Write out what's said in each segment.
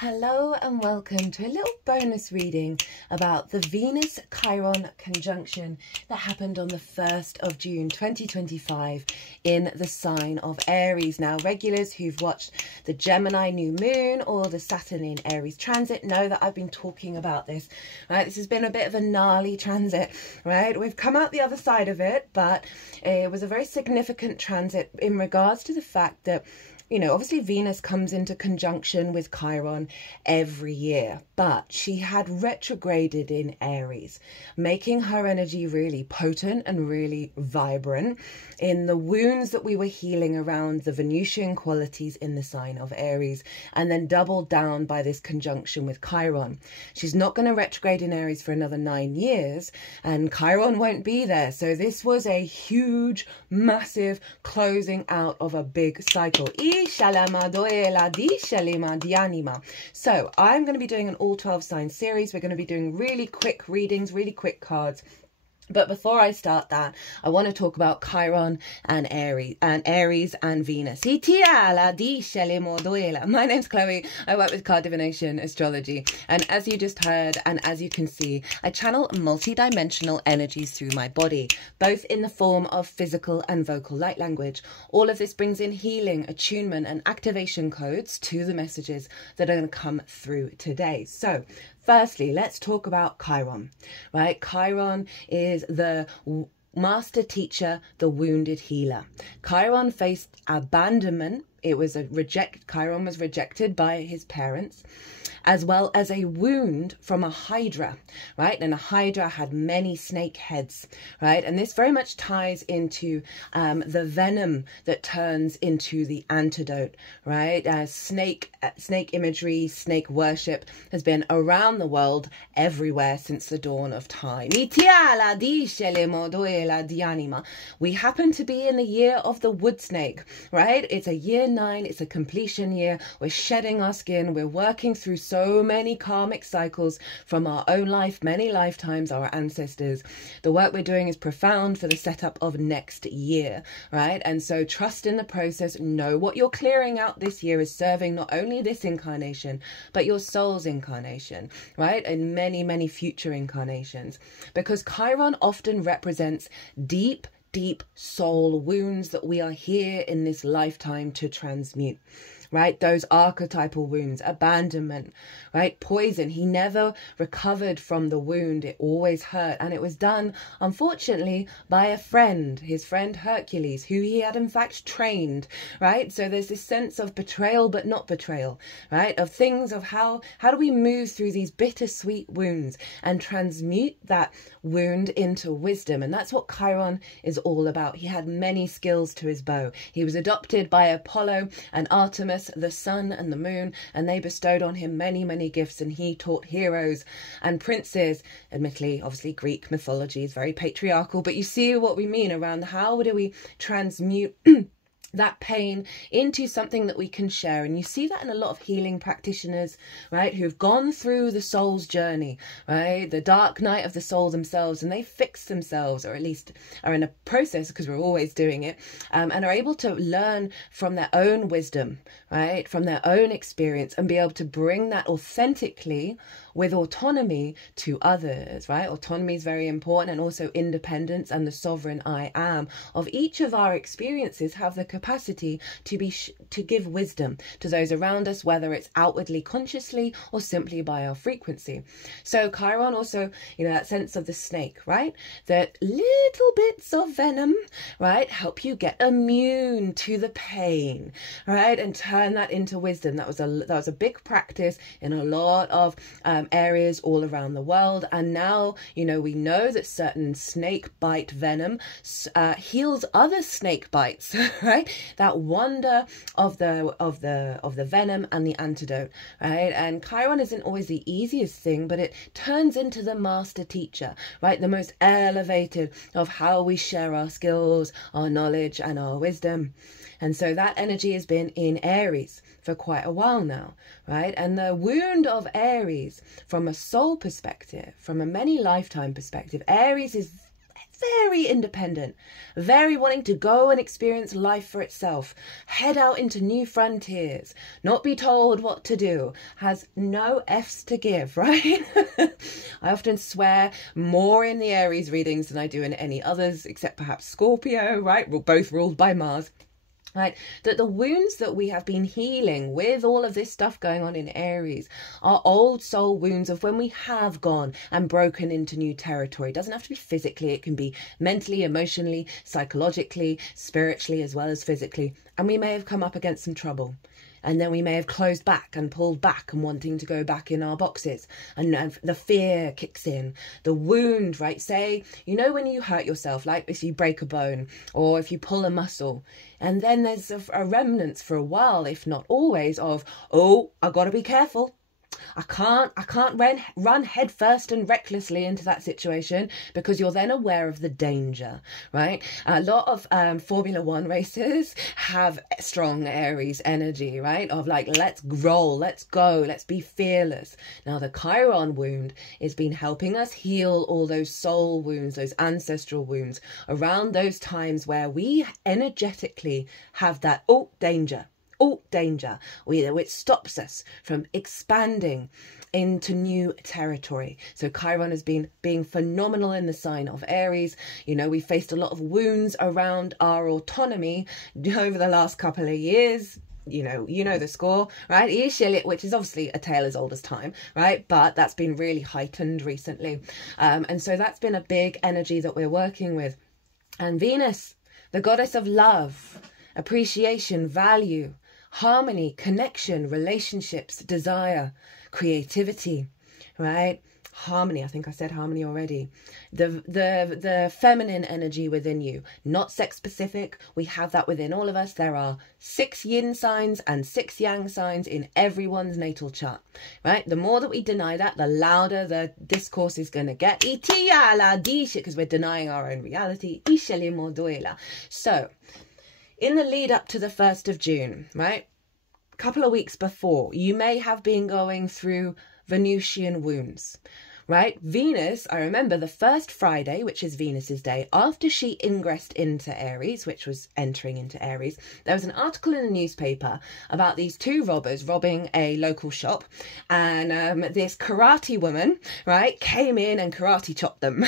Hello and welcome to a little bonus reading about the Venus-Chiron conjunction that happened on the 1st of June 2025 in the sign of Aries. Now, regulars who've watched the Gemini new moon or the Saturn in Aries transit know that I've been talking about this, right? This has been a bit of a gnarly transit, right? We've come out the other side of it, but it was a very significant transit in regards to the fact that, you know, obviously Venus comes into conjunction with Chiron every year, but she had retrograded in Aries, making her energy really potent and really vibrant in the wounds that we were healing around the Venusian qualities in the sign of Aries, and then doubled down by this conjunction with Chiron. She's not going to retrograde in Aries for another 9 years, and Chiron won't be there. So this was a huge, massive closing out of a big cycle. So I'm going to be doing an all 12 sign series. We're going to be doing really quick readings, really quick cards. But before I start that, I want to talk about Chiron and Aries and Venus. My name's Chloe. I work with card divination, astrology. And as you just heard, and as you can see, I channel multi-dimensional energies through my body, both in the form of physical and vocal light language. All of this brings in healing, attunement, and activation codes to the messages that are going to come through today. So, firstly, let's talk about Chiron, right? Chiron is the master teacher, the wounded healer. Chiron faced abandonment. Chiron was rejected by his parents, as well as a wound from a hydra, right? And a hydra had many snake heads, right? And this very much ties into the venom that turns into the antidote, right? Snake imagery, snake worship has been around the world everywhere since the dawn of time. We happen to be in the year of the wood snake, right? It's a year 9, it's a completion year. We're shedding our skin, we're working through so many karmic cycles from our own life, many lifetimes, our ancestors. The work we're doing is profound for the setup of next year, right? And so trust in the process. Know what you're clearing out this year is serving not only this incarnation, but your soul's incarnation, right? And many, many future incarnations. Because Chiron often represents deep soul wounds that we are here in this lifetime to transmute, right? Those archetypal wounds, abandonment, right? Poison. He never recovered from the wound. It always hurt. And it was done, unfortunately, by a friend, his friend Hercules, who he had in fact trained, right? So there's this sense of betrayal, but not betrayal, right? Of things of how do we move through these bittersweet wounds and transmute that wound into wisdom. And that's what Chiron is all about. He had many skills to his bow. He was adopted by Apollo and Artemis, the sun and the moon, and they bestowed on him many gifts, and he taught heroes and princes. Admittedly, obviously Greek mythology is very patriarchal, but you see what we mean around how do we transmute that pain into something that we can share. And you see that in a lot of healing practitioners, right, who've gone through the soul's journey, right, the dark night of the soul themselves, and they fix themselves, or at least are in a process, because we're always doing it, and are able to learn from their own wisdom, right, from their own experience, and be able to bring that authentically with autonomy to others, right? Autonomy is very important, and also independence and the sovereign I am of each of our experiences have the capacity to give wisdom to those around us, whether it's outwardly consciously or simply by our frequency. So Chiron also, you know, that sense of the snake, right? That little bits of venom, right, help you get immune to the pain, right, and turn that into wisdom. That was a big practice in a lot of areas all around the world. And now, you know, we know that certain snake bite venom heals other snake bites, right? That wonder of the venom and the antidote, right? And Chiron isn't always the easiest thing, but it turns into the master teacher, right? The most elevated of how we share our skills, our knowledge, and our wisdom. And so that energy has been in Aries for quite a while now, right? And the wound of Aries, from a soul perspective, from a many lifetime perspective, Aries is very independent, very wanting to go and experience life for itself, head out into new frontiers, not be told what to do, has no F's to give, right? I often swear more in the Aries readings than I do in any others, except perhaps Scorpio, right? We're both ruled by Mars. Right, that the wounds that we have been healing with all of this stuff going on in Aries are old soul wounds of when we have gone and broken into new territory. It doesn't have to be physically, it can be mentally, emotionally, psychologically, spiritually, as well as physically. And we may have come up against some trouble. And then we may have closed back and pulled back and wanting to go back in our boxes. And the fear kicks in. The wound, right? Say, you know when you hurt yourself, like if you break a bone or if you pull a muscle. And then there's a remnants for a while, if not always, of, oh, I've got to be careful. I can't run headfirst and recklessly into that situation, because you're then aware of the danger, right? A lot of Formula One racers have strong Aries energy, right? Of like, let's roll, let's go, let's be fearless. Now the Chiron wound has been helping us heal all those soul wounds, those ancestral wounds around those times where we energetically have that, oh, danger. Oh, danger, which stops us from expanding into new territory. So Chiron has been being phenomenal in the sign of Aries. You know, we faced a lot of wounds around our autonomy over the last couple of years. You know the score, right? Which is obviously a tale as old as time, right? But that's been really heightened recently. And so that's been a big energy that we're working with. And Venus, the goddess of love, appreciation, value, harmony, connection, relationships, desire, creativity, right? Harmony, I think I said harmony already. The feminine energy within you, not sex specific. We have that within all of us. There are 6 yin signs and 6 yang signs in everyone's natal chart, right? The more that we deny that, the louder the discourse is going to get. Because we're denying our own reality. So, in the lead up to the 1st of June, right? A couple of weeks before, you may have been going through Venusian wounds, right? Venus, I remember the first Friday, which is Venus's day, after she ingressed into Aries, which was entering into Aries, there was an article in the newspaper about these 2 robbers robbing a local shop, and this karate woman, right, came in and karate chopped them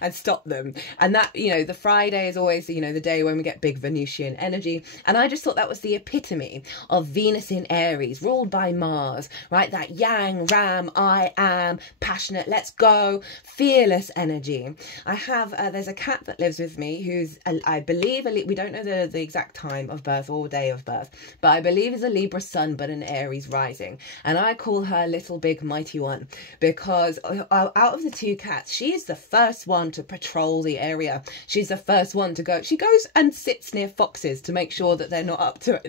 and stopped them. And that, you know, the Friday is always, you know, the day when we get big Venusian energy. And I just thought that was the epitome of Venus in Aries, ruled by Mars, right? That yang, ram, I am, passionate, let's go, fearless energy. I have, there's a cat that lives with me who's, I believe, we don't know the exact time of birth or day of birth, but I believe is a Libra sun, but an Aries rising. And I call her Little Big Mighty One, because out of the 2 cats, she is the first one to patrol the area. She's the first one to go. She goes and sits near foxes to make sure that they're not up to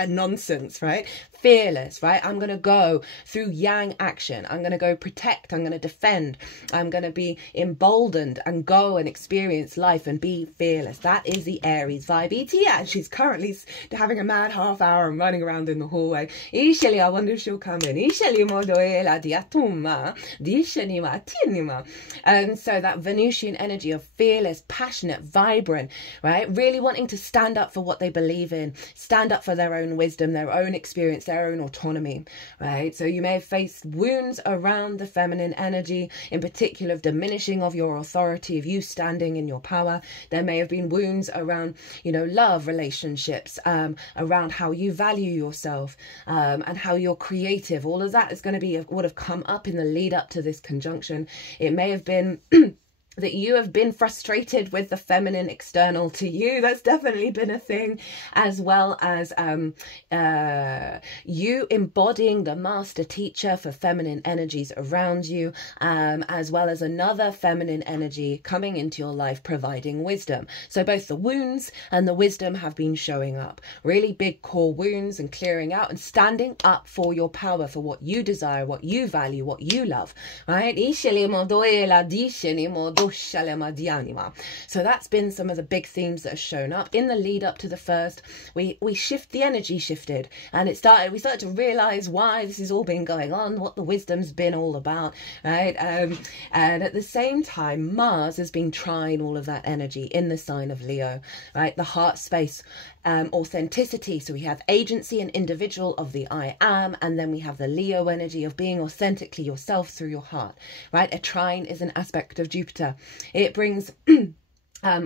a nonsense, right? Fearless, right? I'm going to go through yang action. I'm going to go protect. I'm going to defend. I'm going to be emboldened and go and experience life and be fearless. That is the Aries vibe. And she's currently having a mad half hour and running around in the hallway. I wonder if she'll come in. And so that Venusian energy of fearless, passionate, vibrant, right? Really wanting to stand up for what they believe in, stand up for their own wisdom, their own experience, their own autonomy, right? So you may have faced wounds around the feminine energy, in particular of diminishing of your authority, of you standing in your power. There may have been wounds around, you know, love, relationships, around how you value yourself, and how you're creative. All of that is going to be what have come up in the lead up to this conjunction. It may have been that you have been frustrated with the feminine external to you. That's definitely been a thing, as well as you embodying the master teacher for feminine energies around you, as well as another feminine energy coming into your life providing wisdom. So both the wounds and the wisdom have been showing up. Really big core wounds and clearing out and standing up for your power, for what you desire, what you value, what you love, right? So that's been some of the big themes that have shown up in the lead up to the first. The energy shifted, and we started to realize why this has all been going on, what the wisdom's been all about, right? And at the same time, Mars has been trying all of that energy in the sign of Leo, right? The heart space, authenticity. So we have agency and individual of the I am, and then we have the Leo energy of being authentically yourself through your heart, right? A trine is an aspect of Jupiter. It brings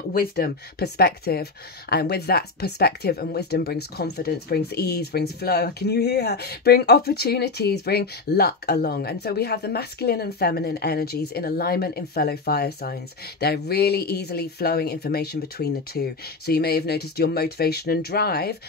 wisdom, perspective, and with that perspective and wisdom brings confidence, brings ease, brings flow. Can you hear her? Bring opportunities, bring luck along. And so we have the masculine and feminine energies in alignment in fellow fire signs. They're really easily flowing information between the two. So you may have noticed your motivation and drive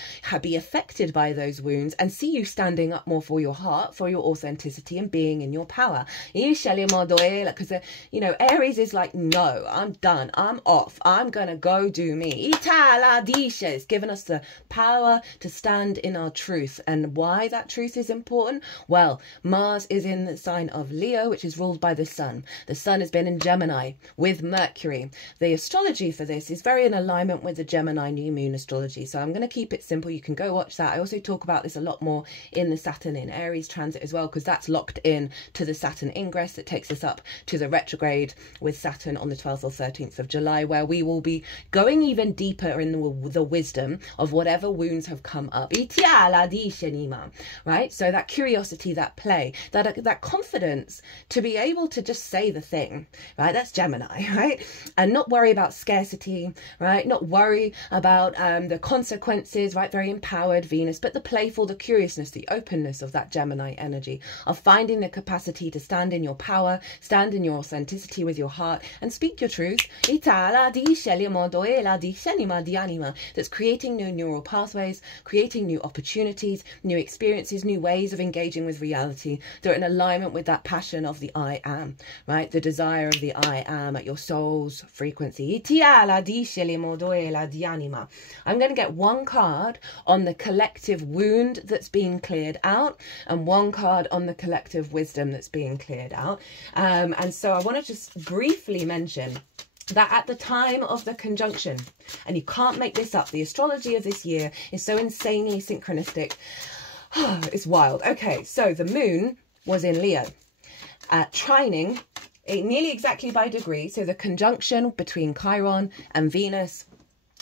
be affected by those wounds, and see you standing up more for your heart, for your authenticity, and being in your power. Because Aries is like, no, I'm done, I'm off, I'm gonna go do me. It's given us the power to stand in our truth. And why that truth is important? Well, Mars is in the sign of Leo, which is ruled by the sun. The sun has been in Gemini with Mercury. The astrology for this is very in alignment with the Gemini new moon astrology. So I'm going to keep it simple. You can go watch that. I also talk about this a lot more in the Saturn in Aries transit as well, because that's locked in to the Saturn ingress that takes us up to the retrograde with Saturn on the 12th or 13th of July, where we will be going even deeper in the wisdom of whatever wounds have come up. Right? So that curiosity, that play, that confidence to be able to just say the thing, right? That's Gemini, right? And not worry about scarcity, right? Not worry about the consequences, right? Very empowered Venus, but the playful, the curiousness, the openness of that Gemini energy, of finding the capacity to stand in your power, stand in your authenticity with your heart, and speak your truth. That's creating new neural pathways, creating new opportunities, new experiences, new ways of engaging with reality. They're in alignment with that passion of the I am, right? The desire of the I am at your soul's frequency. I'm going to get one card on the collective wound that's being cleared out, and one card on the collective wisdom that's being cleared out. And so I want to just briefly mention that at the time of the conjunction, and you can't make this up, the astrology of this year is so insanely synchronistic. It's wild. Okay, so the moon was in Leo, trining nearly exactly by degree. So the conjunction between Chiron and Venus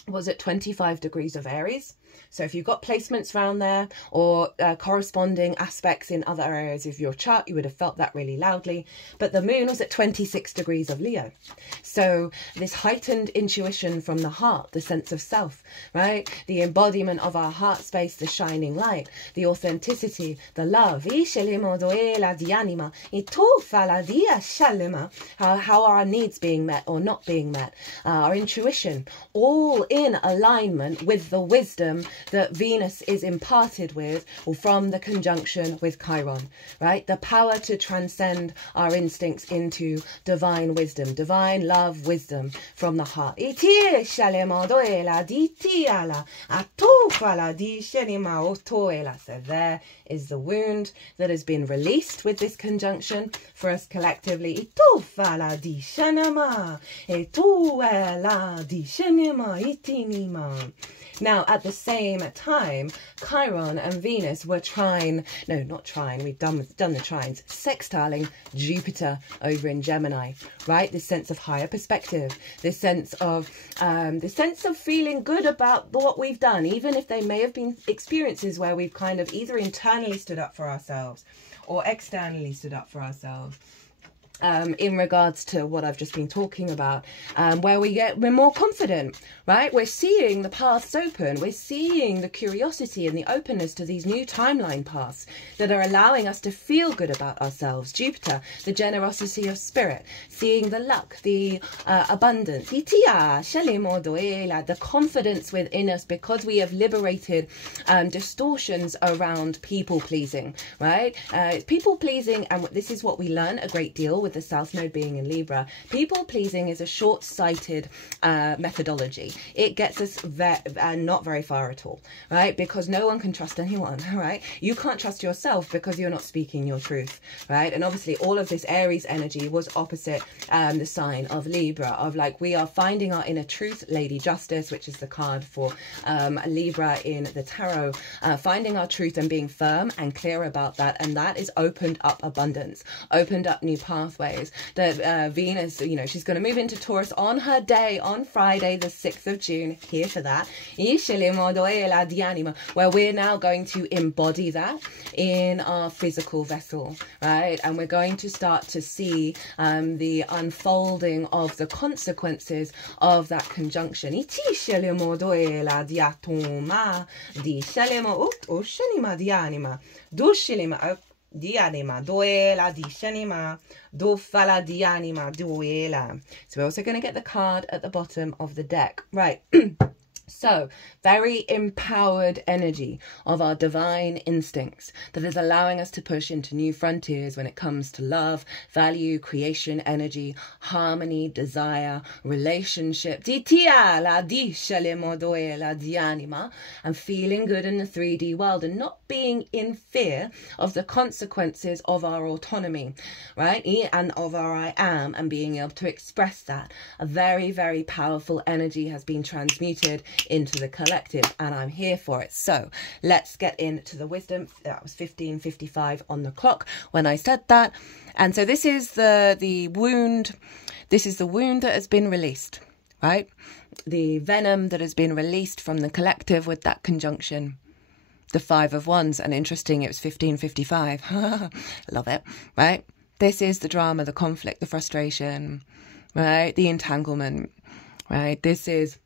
was at 25 degrees of Aries. So if you've got placements around there or corresponding aspects in other areas of your chart, you would have felt that really loudly. But the moon was at 26 degrees of Leo. So this heightened intuition from the heart, the sense of self, right? The embodiment of our heart space, the shining light, the authenticity, the love. How are our needs being met or not being met? Our intuition, all in alignment with the wisdom that Venus is imparted with, or from the conjunction with Chiron, right? The power to transcend our instincts into divine wisdom, divine love, wisdom from the heart. So there is the wound that has been released with this conjunction for us collectively. Now, at the same time, Chiron and Venus were we've done the trines, sextiling Jupiter over in Gemini, right? This sense of higher perspective, this sense of feeling good about what we've done, even if they may have been experiences where we've kind of either internally stood up for ourselves or externally stood up for ourselves. In regards to what I've just been talking about, where we're more confident, right? We're seeing the paths open. We're seeing the curiosity and the openness to these new timeline paths that are allowing us to feel good about ourselves. Jupiter, the generosity of spirit, seeing the luck, the abundance, the confidence within us because we have liberated distortions around people pleasing, right? People pleasing, and this is what we learn a great deal with the South Node being in Libra, people pleasing is a short-sighted methodology. It gets us not very far at all, right? Because no one can trust anyone, right? You can't trust yourself because you're not speaking your truth, right? And obviously all of this Aries energy was opposite the sign of Libra, of like, we are finding our inner truth, Lady Justice, which is the card for Libra in the tarot, finding our truth and being firm and clear about that. And that is opened up abundance, opened up new pathways. The Venus, you know, she's going to move into Taurus on her day, on Friday, the 6th of June, here for that, where we're now going to embody that in our physical vessel, right? And we're going to start to see the unfolding of the consequences of that conjunction. Dianima, duela, di shenima, do fala dianima, duela. So we're also going to get the card at the bottom of the deck. Right. So, very empowered energy of our divine instincts that is allowing us to push into new frontiers when it comes to love, value, creation, energy, harmony, desire, relationship. And feeling good in the 3D world and not being in fear of the consequences of our autonomy, right? And of our I am, and being able to express that. A very, very powerful energy has been transmuted into the collective, and I'm here for it. So let's get into the wisdom. That was 15:55 on the clock when I said that. And so this is the wound. This is the wound that has been released, right? The venom that has been released from the collective with that conjunction. The 5 of Wands, and interesting, it was 15:55. Love it, right? This is the drama, the conflict, the frustration, right? The entanglement, right? This is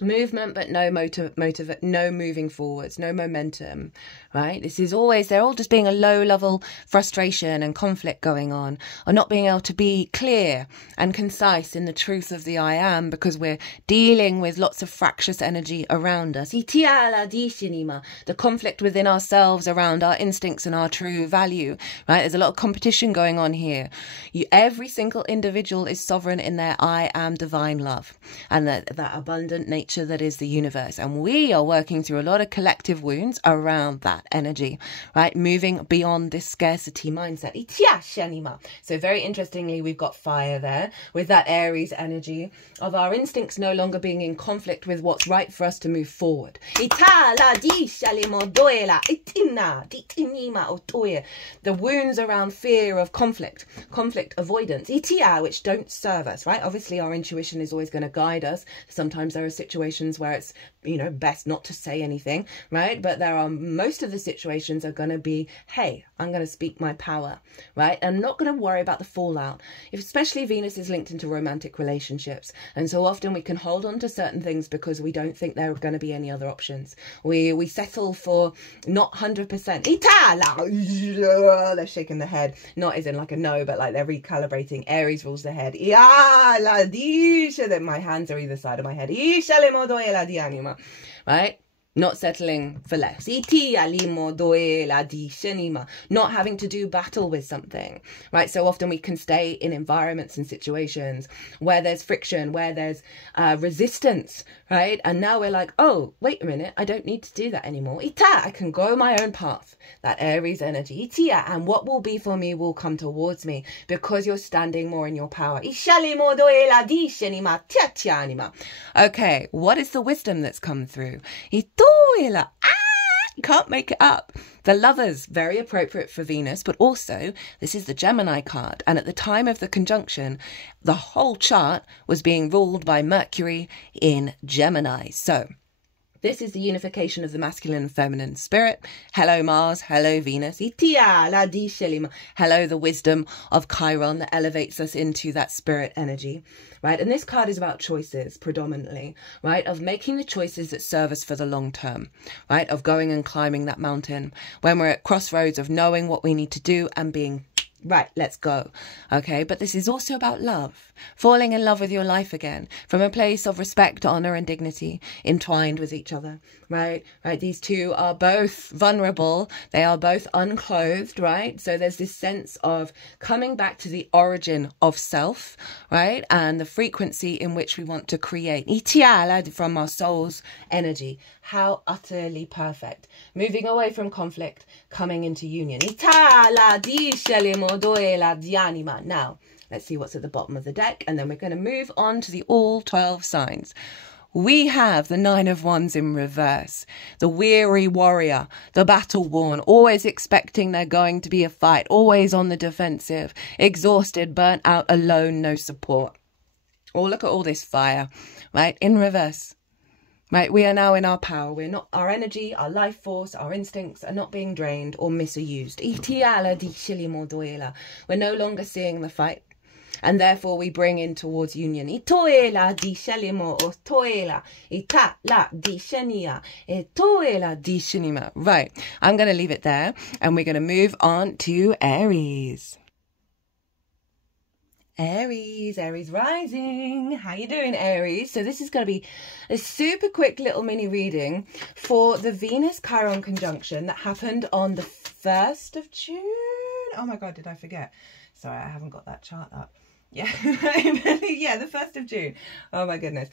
movement, but no no moving forwards, no momentum, right? This is always, they're all just being a low level frustration and conflict going on, or not being able to be clear and concise in the truth of the I am, because we're dealing with lots of fractious energy around us. The conflict within ourselves around our instincts and our true value, right? There's a lot of competition going on here. Every single individual is sovereign in their I am divine love and that abundant nature that is the universe, and we are working through a lot of collective wounds around that energy, right? Moving beyond this scarcity mindset. So very interestingly, we've got fire there with that Aries energy of our instincts no longer being in conflict with what's right for us to move forward. The wounds around fear of conflict avoidance, which don't serve us, right? Obviously our intuition is always going to guide us. Sometimes there are situations where it's, you know, best not to say anything, right? But there are, most of the situations are going to be, hey, I'm going to speak my power, right? I'm not going to worry about the fallout. Especially Venus is linked into romantic relationships. And so often we can hold on to certain things because we don't think there are going to be any other options. We settle for not 100%. They're shaking their head. Not as in like a no, but like they're recalibrating. Aries rules the head. Then my hands are either side of my head. Right? Not settling for less. Not having to do battle with something, right? So often we can stay in environments and situations where there's friction, where there's resistance, right? And now we're like, oh, wait a minute, I don't need to do that anymore. I can go my own path. That Aries energy. And what will be for me will come towards me because you're standing more in your power. Okay, what is the wisdom that's come through? You can't make it up. The Lovers, very appropriate for Venus, but also this is the Gemini card. And at the time of the conjunction, the whole chart was being ruled by Mercury in Gemini. So this is the unification of the masculine and feminine spirit. Hello, Mars. Hello, Venus. Hello, the wisdom of Chiron that elevates us into that spirit energy, right? And this card is about choices predominantly, right? Of making the choices that serve us for the long term, right? Of going and climbing that mountain when we're at crossroads of knowing what we need to do and being Right, let's go. Okay, but this is also about love. Falling in love with your life again from a place of respect, honor, and dignity entwined with each other. Right? These two are both vulnerable. They are both unclothed, right? So there's this sense of coming back to the origin of self, right? And the frequency in which we want to create. Itiala from our soul's energy. How utterly perfect. Moving away from conflict, coming into union. Itala di shelimodoela di anima. Now, let's see what's at the bottom of the deck, and then we're going to move on to the all 12 signs. We have the 9 of Wands in reverse, the weary warrior, the battle-worn, always expecting there's going to be a fight, always on the defensive, exhausted, burnt out, alone, no support. Oh, look at all this fire, right, in reverse. Right, we are now in our power. We're not, our energy, our life force, our instincts are not being drained or misused. We're no longer seeing the fight. And therefore we bring in towards union. Itoela di shelimo o toela. Ita la di shenia. Itoela di shenima. Right. I'm going to leave it there. And we're going to move on to Aries. Aries rising. How you doing, Aries? So this is going to be a super quick little mini reading for the Venus Chiron conjunction that happened on the 1st of June. Oh my God, did I forget? Sorry, I haven't got that chart up. Yeah, yeah, the 1st of June. Oh my goodness.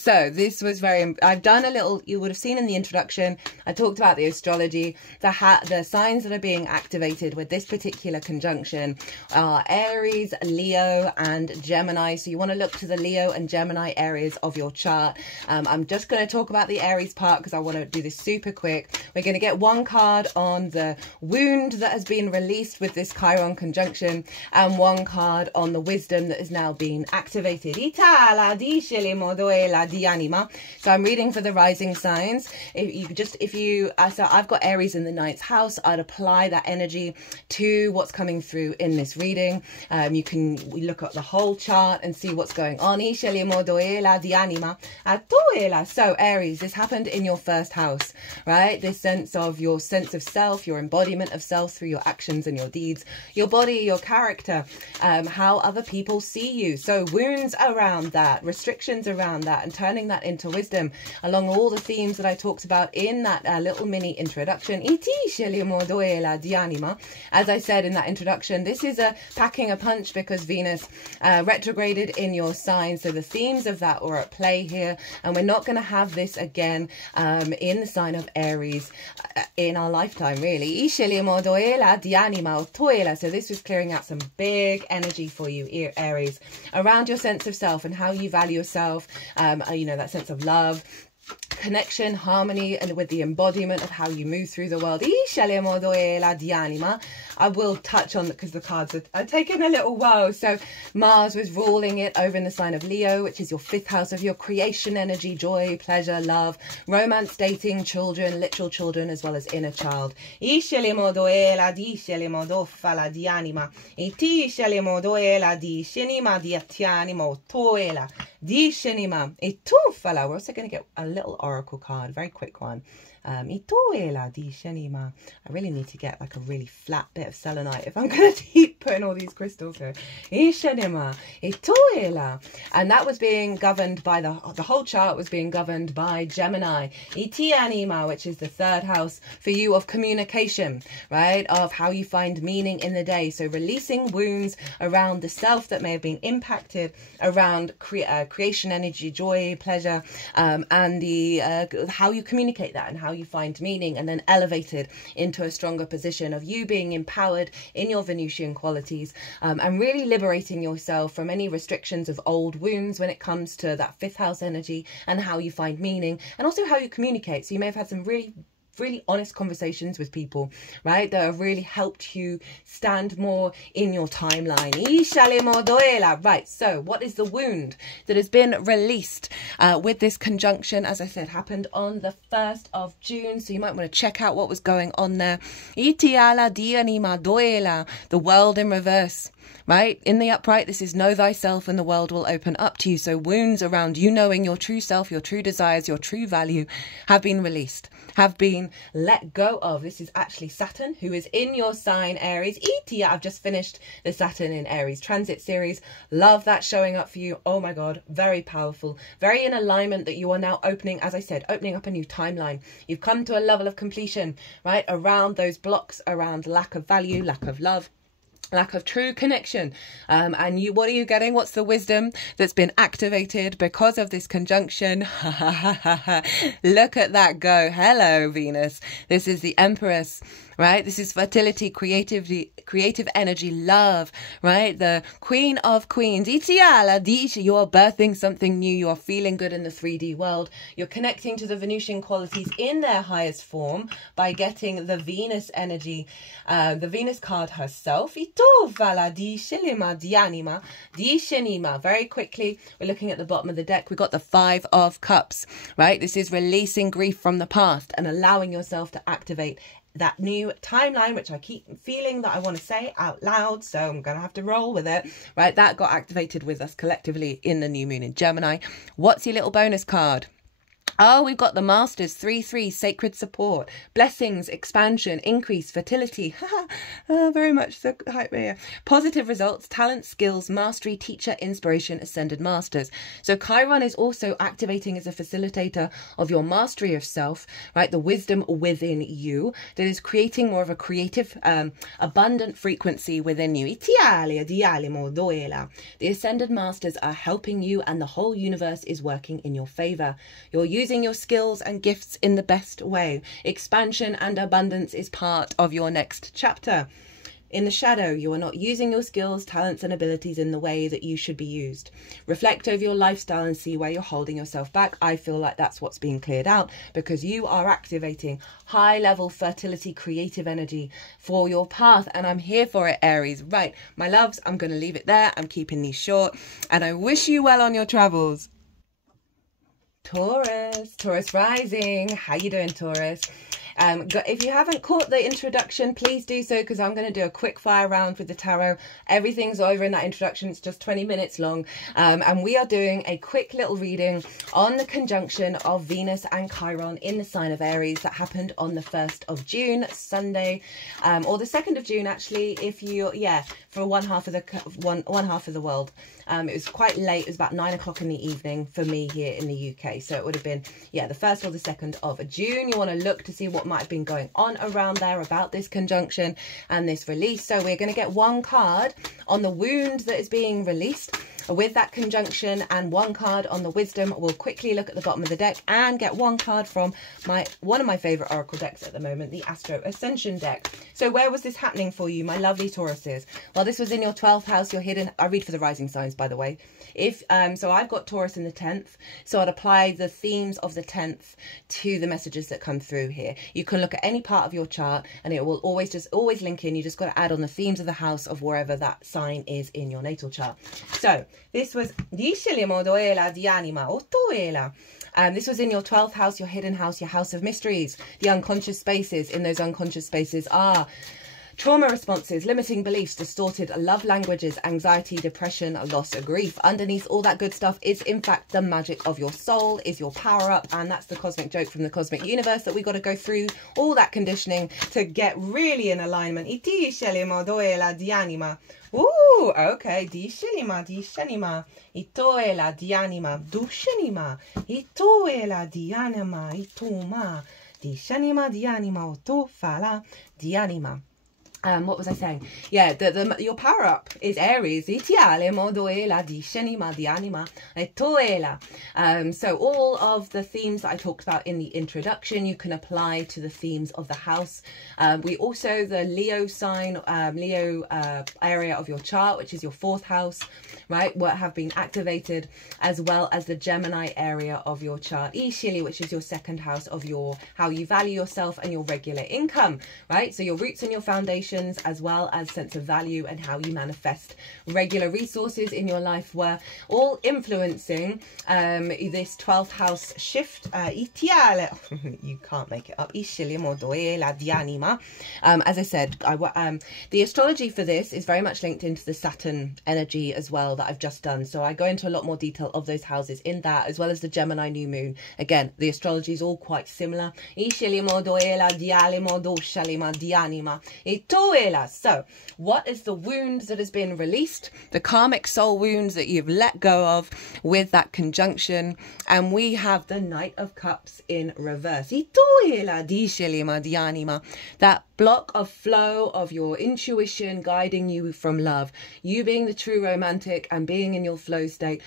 So this was very, I've done a little, you would have seen in the introduction, I talked about the astrology, the signs that are being activated with this particular conjunction are Aries, Leo, and Gemini. So you want to look to the Leo and Gemini areas of your chart. I'm just going to talk about the Aries part because I want to do this super quick. We're going to get one card on the wound that has been released with this Chiron conjunction and one card on the wisdom that is now being activated. So I'm reading for the rising signs. So I've got Aries in the 9th house. I'd apply that energy to what's coming through in this reading. You can look at the whole chart and see what's going on. So Aries, this happened in your 1st house, right? This sense of your sense of self, your embodiment of self through your actions and your deeds, your body, your character, how other people see you. So wounds around that, restrictions around that, and turning that into wisdom along all the themes that I talked about in that little mini introduction. As I said in that introduction, this is a packing a punch because Venus retrograded in your sign. So the themes of that were at play here, and we're not going to have this again in the sign of Aries in our lifetime, really. So this was clearing out some big energy for you, Aries, around your sense of self and how you value yourself, you know, that sense of love, connection, harmony, and with the embodiment of how you move through the world. I will touch on that because the cards are taking a little while. So Mars was ruling it over in the sign of Leo, which is your 5th house of your creation energy, joy, pleasure, love, romance, dating, children, literal children, as well as inner child. We're also going to get a little oracle card, very quick one. I really need to get like a really flat bit of selenite if I'm going to keep putting all these crystals here. And that was being governed by the whole chart was being governed by Gemini, which is the 3rd house for you of communication, right? Of how you find meaning in the day. So releasing wounds around the self that may have been impacted, around creation energy, joy, pleasure, and the how you communicate that and how you find meaning, and then elevated into a stronger position of you being empowered in your Venusian qualities, and really liberating yourself from any restrictions of old wounds when it comes to that 5th house energy and how you find meaning and also how you communicate. So you may have had some really honest conversations with people, right, that have really helped you stand more in your timeline. Right, so what is the wound that has been released with this conjunction? As I said, happened on the 1st of June, so you might want to check out what was going on there. The world in reverse. Right, in the upright, this is know thyself and the world will open up to you. So wounds around you knowing your true self, your true desires, your true value have been released, have been retain, let go of. This is actually Saturn, who is in your sign, Aries. I've just finished the Saturn in Aries transit series. Love that showing up for you. Oh my God, very powerful, very in alignment that you are now opening, as I said, opening up a new timeline. You've come to a level of completion, right? Around those blocks, around lack of value, lack of love, lack of true connection. And you, what are you getting? What's the wisdom that's been activated because of this conjunction? Look at that go. Hello, Venus. This is the Empress, right? This is fertility, creativity, creative energy, love, right? The Queen of Queens. You are birthing something new. You are feeling good in the 3D world. You're connecting to the Venusian qualities in their highest form by getting the Venus energy, the Venus card herself. Very quickly, we're looking at the bottom of the deck. We've got the 5 of Cups, right? This is releasing grief from the past and allowing yourself to activate that new timeline, which I keep feeling that I want to say out loud, so I'm gonna have to roll with it, right? That got activated with us collectively in the new moon in Gemini. What's your little bonus card? Oh, we've got the Masters, 3-3, sacred support, blessings, expansion, increase, fertility. Very much so. Positive results, talent, skills, mastery, teacher, inspiration, ascended masters. So Chiron is also activating as a facilitator of your mastery of self, right? The wisdom within you that is creating more of a creative, abundant frequency within you. The ascended masters are helping you, and the whole universe is working in your favor. You're using your skills and gifts in the best way. Expansion and abundance is part of your next chapter. In the shadow, you are not using your skills, talents, and abilities in the way that you should be used. Reflect over your lifestyle and see where you're holding yourself back. I feel like that's what's being cleared out because you are activating high-level fertility, creative energy for your path, and I'm here for it, Aries. Right, my loves, I'm going to leave it there. I'm keeping these short, and I wish you well on your travels. Taurus rising. How you doing, Taurus? If you haven't caught the introduction, please do so, because I'm going to do a quick fire round with the tarot. Everything's over in that introduction. It's just 20 minutes long. And we are doing a quick little reading on the conjunction of Venus and Chiron in the sign of Aries that happened on the 1st of June, Sunday, or the 2nd of June, actually, if you, for one half of the world. It was quite late. It was about 9 o'clock in the evening for me here in the UK. So it would have been, the 1st or the 2nd of June. You want to look to see what might have been going on around there about this conjunction and this release. So we're going to get one card on the wound that is being released with that conjunction and one card on the wisdom. We'll quickly look at the bottom of the deck and get one card from one of my favorite oracle decks at the moment, the Astro Ascension deck. So where was this happening for you, my lovely Tauruses? Well, this was in your 12th house, your hidden. I read for the rising signs, by the way. If so I've got Taurus in the 10th, so I'd apply the themes of the 10th to the messages that come through here. You can look at any part of your chart and it will always link in. You just got to add on the themes of the house of wherever that sign is in your natal chart. So this was this was in your 12th house, your hidden house, your house of mysteries. The unconscious spaces. In those unconscious spaces are trauma responses, limiting beliefs, distorted love languages, anxiety, depression, loss, or grief. Underneath all that good stuff is, in fact, the magic of your soul, is your power up. And that's the cosmic joke from the cosmic universe that we got to go through all that conditioning to get really in alignment. Ooh, okay. Dishenima, itoela dianima, dushenima, itoela dianima, itoma, dishenima dianima, otofala dianima. What was I saying? Yeah, your power up is Aries. So all of the themes that I talked about in the introduction, you can apply to the themes of the house. We also, the Leo sign, Leo area of your chart, which is your 4th house, right, what have been activated, as well as the Gemini area of your chart, Ishili, which is your 2nd house of how you value yourself and your regular income, right? So your roots and your foundation emotions, as well as sense of value and how you manifest regular resources in your life, were all influencing this 12th house shift. You can't make it up. As I said, the astrology for this is very much linked into the Saturn energy as well that I've just done. So I go into a lot more detail of those houses in that, as well as the Gemini new moon. Again, the astrology is all quite similar. So what is the wound that has been released? The karmic soul wounds that you've let go of with that conjunction. And we have the Knight of Cups in reverse. That block of flow of your intuition guiding you from love, you being the true romantic and being in your flow state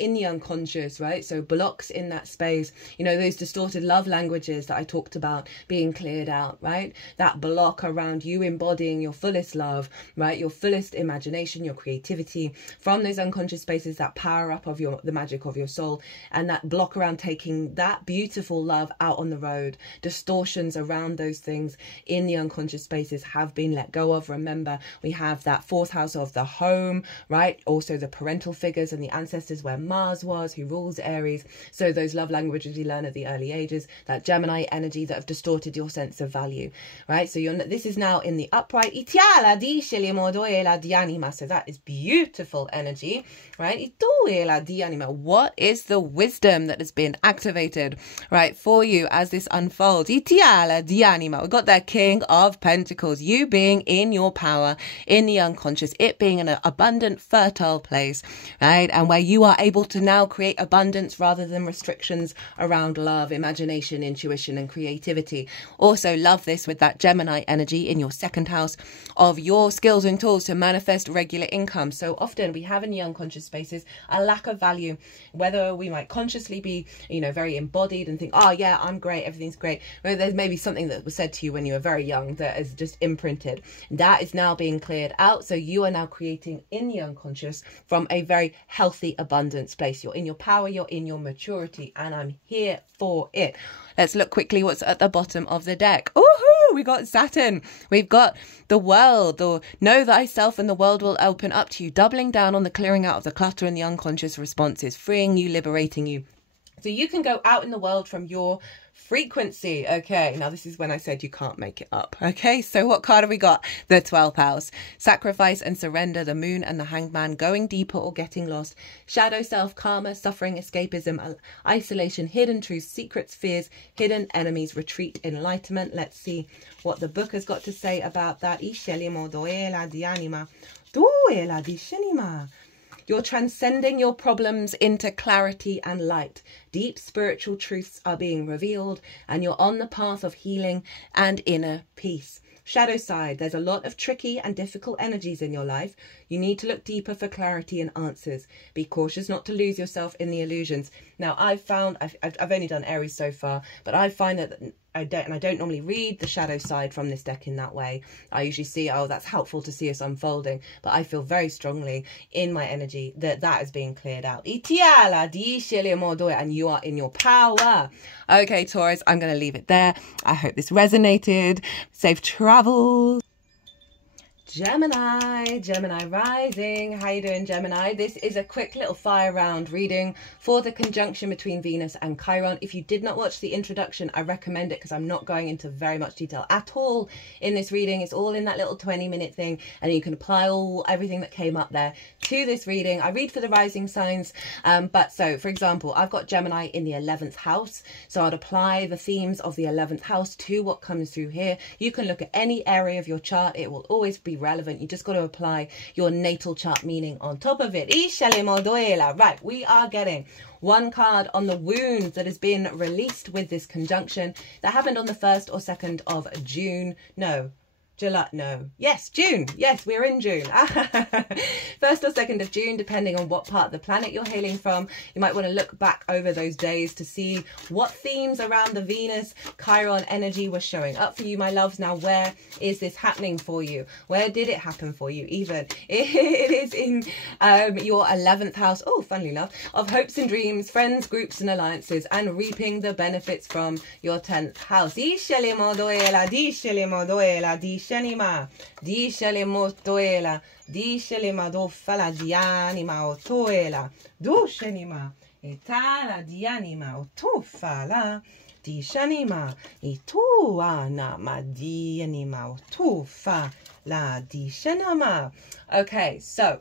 in the unconscious, right? So blocks in that space, you know, those distorted love languages that I talked about being cleared out, right? That block around you embodying your fullest love, right? Your fullest imagination, your creativity from those unconscious spaces, that power up of the magic of your soul, and that block around taking that beautiful love out on the road. Distortions around those things in the unconscious spaces have been let go of. Remember, we have that 4th house of the home, right? Also the parental figures and the ancestors, where Mars was, who rules Aries. So those love languages we learn at the early ages, that Gemini energy that have distorted your sense of value, right? So this is now in the upright. So that is beautiful energy, right? What is the wisdom that has been activated, right, for you as this unfolds? We've got that King of Pentacles, you being in your power, in the unconscious, it being an abundant, fertile place, right? And where you are able to now create abundance rather than restrictions around love, imagination, intuition, and creativity. Also love this with that Gemini energy in your 2nd house of your skills and tools to manifest regular income. So often we have in the unconscious spaces a lack of value, whether we might consciously be, you know, very embodied and think, oh yeah, I'm great, everything's great. Or there's maybe something that was said to you when you were very young that is just imprinted. That is now being cleared out. So you are now creating in the unconscious from a very healthy abundance place. You're in your power, you're in your maturity, and I'm here for it. Let's look quickly what's at the bottom of the deck. Woohoo! We got Saturn. We've got the world, or know thyself and the world will open up to you, doubling down on the clearing out of the clutter and the unconscious responses, freeing you, liberating you. So you can go out in the world from your frequency. Okay, now this is when I said you can't make it up. Okay, so what card have we got? The 12th house. Sacrifice and surrender, the moon and the hangman, going deeper or getting lost, shadow self, karma, suffering, escapism, isolation, hidden truths, secrets, fears, hidden enemies, retreat, enlightenment. Let's see what the book has got to say about that. You're transcending your problems into clarity and light. Deep spiritual truths are being revealed, and you're on the path of healing and inner peace. Shadow side, there's a lot of tricky and difficult energies in your life. You need to look deeper for clarity and answers. Be cautious not to lose yourself in the illusions. Now, I've found, I've only done Aries so far, but I find that I don't normally read the shadow side from this deck in that way. I usually see, oh, that's helpful to see us unfolding, but I feel very strongly in my energy that that is being cleared out. And you are in your power. Okay, Taurus, I'm going to leave it there. I hope this resonated. Safe travels. Gemini rising. How you doing, Gemini? This is a quick little fire round reading for the conjunction between Venus and Chiron. If you did not watch the introduction, I recommend it because I'm not going into very much detail at all in this reading. It's all in that little 20-minute thing, and you can apply everything that came up there to this reading. I read for the rising signs, but so for example, I've got Gemini in the 11th house, so I'd apply the themes of the 11th house to what comes through here. You can look at any area of your chart. It will always be relevant. You just got to apply your natal chart meaning on top of it. Right, we are getting one card on the wound that has been released with this conjunction that happened on the 1st or 2nd of June. No, July, no, yes, June. Yes, we're in June. 1st or 2nd of June, depending on what part of the planet you're hailing from. You might want to look back over those days to see what themes around the Venus Chiron energy was showing up for you, my loves. Now, where is this happening for you? Where did it happen for you? Even it is in your 11th house. Oh, funnily enough, of hopes and dreams, friends, groups, and alliances, and reaping the benefits from your 10th house. shenima, di shelimo toela, di shelima do fala di anima o toela, do shenima, etala di anima o to fala, di shenima, e tu anama di anima o to fa la di shenama. Okay, so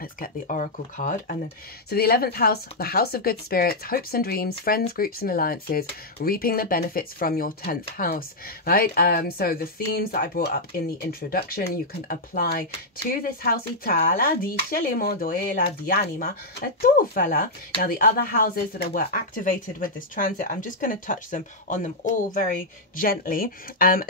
let's get the oracle card. And then, so the 11th house, the house of good spirits, hopes and dreams, friends, groups and alliances, reaping the benefits from your 10th house, right? So the themes that I brought up in the introduction, you can apply to this house. Itala di scelimo doela di anima tu fala. Now the other houses that were activated with this transit, I'm just going to touch them on them all very gently.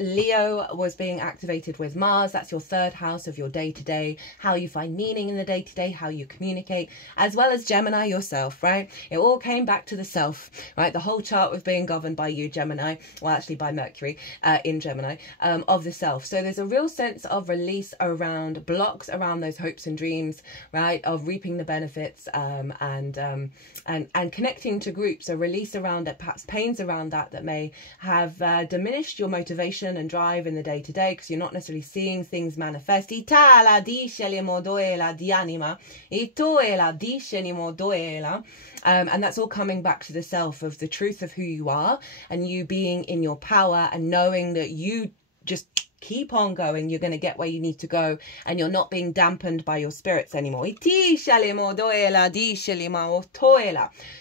Leo was being activated with Mars. That's your 3rd house of your day-to-day, how you find meaning in the day-to-day, how you communicate, as well as Gemini yourself, right? It all came back to the self, right? The whole chart was being governed by you, Gemini, well, actually by Mercury in Gemini, of the self. So there's a real sense of release around blocks, around those hopes and dreams, right? Of reaping the benefits and connecting to groups, a release around it, perhaps pains around that may have diminished your motivation and drive in the day-to-day because you're not necessarily seeing things manifest. Itala di scelimo doela di anima. And that's all coming back to the self, of the truth of who you are and you being in your power and knowing that you just keep on going, you're going to get where you need to go and you're not being dampened by your spirits anymore.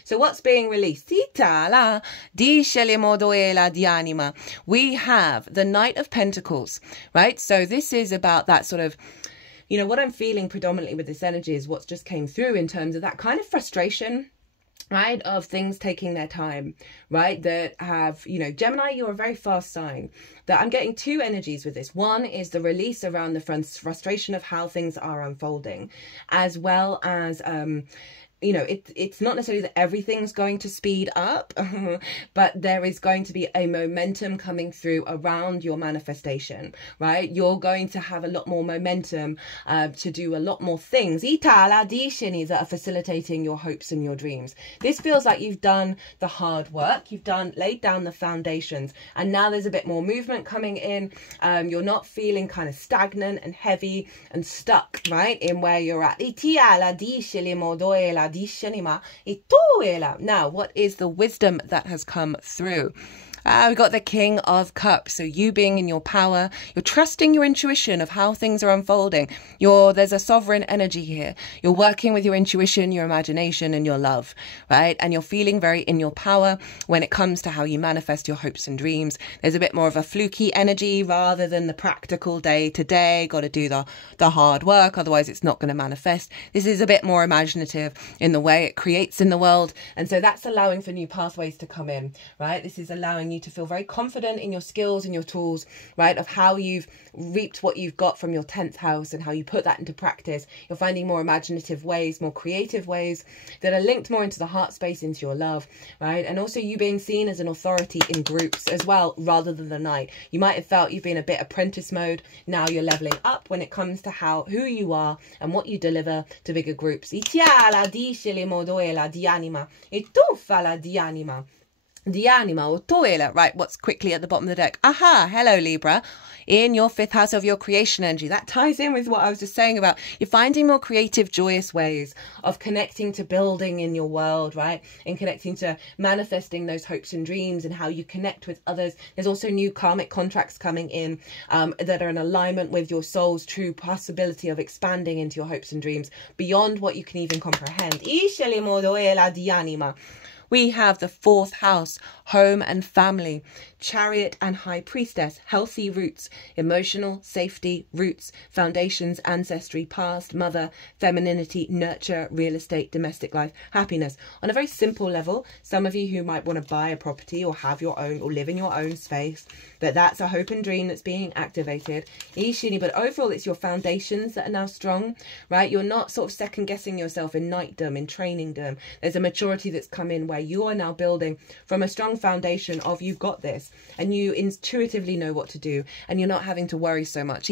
So what's being released? We have the Knight of Pentacles, right? So this is about that sort of, you know, what I'm feeling predominantly with this energy is what's just came through in terms of that kind of frustration, right, of things taking their time, right, that have, you know, Gemini, you're a very fast sign. That I'm getting 2 energies with this. One is the release around the frustration of how things are unfolding, as well as you know, it's not necessarily that everything's going to speed up, but there is going to be a momentum coming through around your manifestation, right? You're going to have a lot more momentum to do a lot more things that are facilitating your hopes and your dreams. This feels like you've done the hard work, you've laid down the foundations, and now there's a bit more movement coming in. You're not feeling kind of stagnant and heavy and stuck, right, in where you're at. Now, what is the wisdom that has come through? We got the King of Cups. So you being in your power, you're trusting your intuition of how things are unfolding. There's a sovereign energy here. You're working with your intuition, your imagination, and your love, right? And you're feeling very in your power when it comes to how you manifest your hopes and dreams. There's a bit more of a fluky energy rather than the practical day to day. Got to do the hard work, otherwise it's not going to manifest. This is a bit more imaginative in the way it creates in the world. And so that's allowing for new pathways to come in, right? This is allowing you to feel very confident in your skills and your tools, right, of how you've reaped what you've got from your 10th house and how you put that into practice. You're finding more imaginative ways, more creative ways that are linked more into the heart space, into your love, right? And also you being seen as an authority in groups as well, rather than the Knight. You might have felt you've been a bit apprentice mode. Now you're leveling up when it comes to who you are and what you deliver to bigger groups. Right, what's quickly at the bottom of the deck? Aha, hello Libra, in your 5th house of your creation energy. That ties in with what I was just saying about you're finding more creative, joyous ways of connecting to building in your world, right? And connecting to manifesting those hopes and dreams and how you connect with others. There's also new karmic contracts coming in that are in alignment with your soul's true possibility of expanding into your hopes and dreams beyond what you can even comprehend. We have the 4th house, home and family, Chariot and High Priestess, healthy roots, emotional safety, roots, foundations, ancestry, past, mother, femininity, nurture, real estate, domestic life, happiness. On a very simple level, some of you who might want to buy a property or have your own or live in your own space, that's a hope and dream that's being activated. But overall, it's your foundations that are now strong, right? You're not sort of second guessing yourself in knightdom, in trainingdom. There's a maturity that's come in where you are now building from a strong foundation of you've got this. and you intuitively know what to do, and you're not having to worry so much.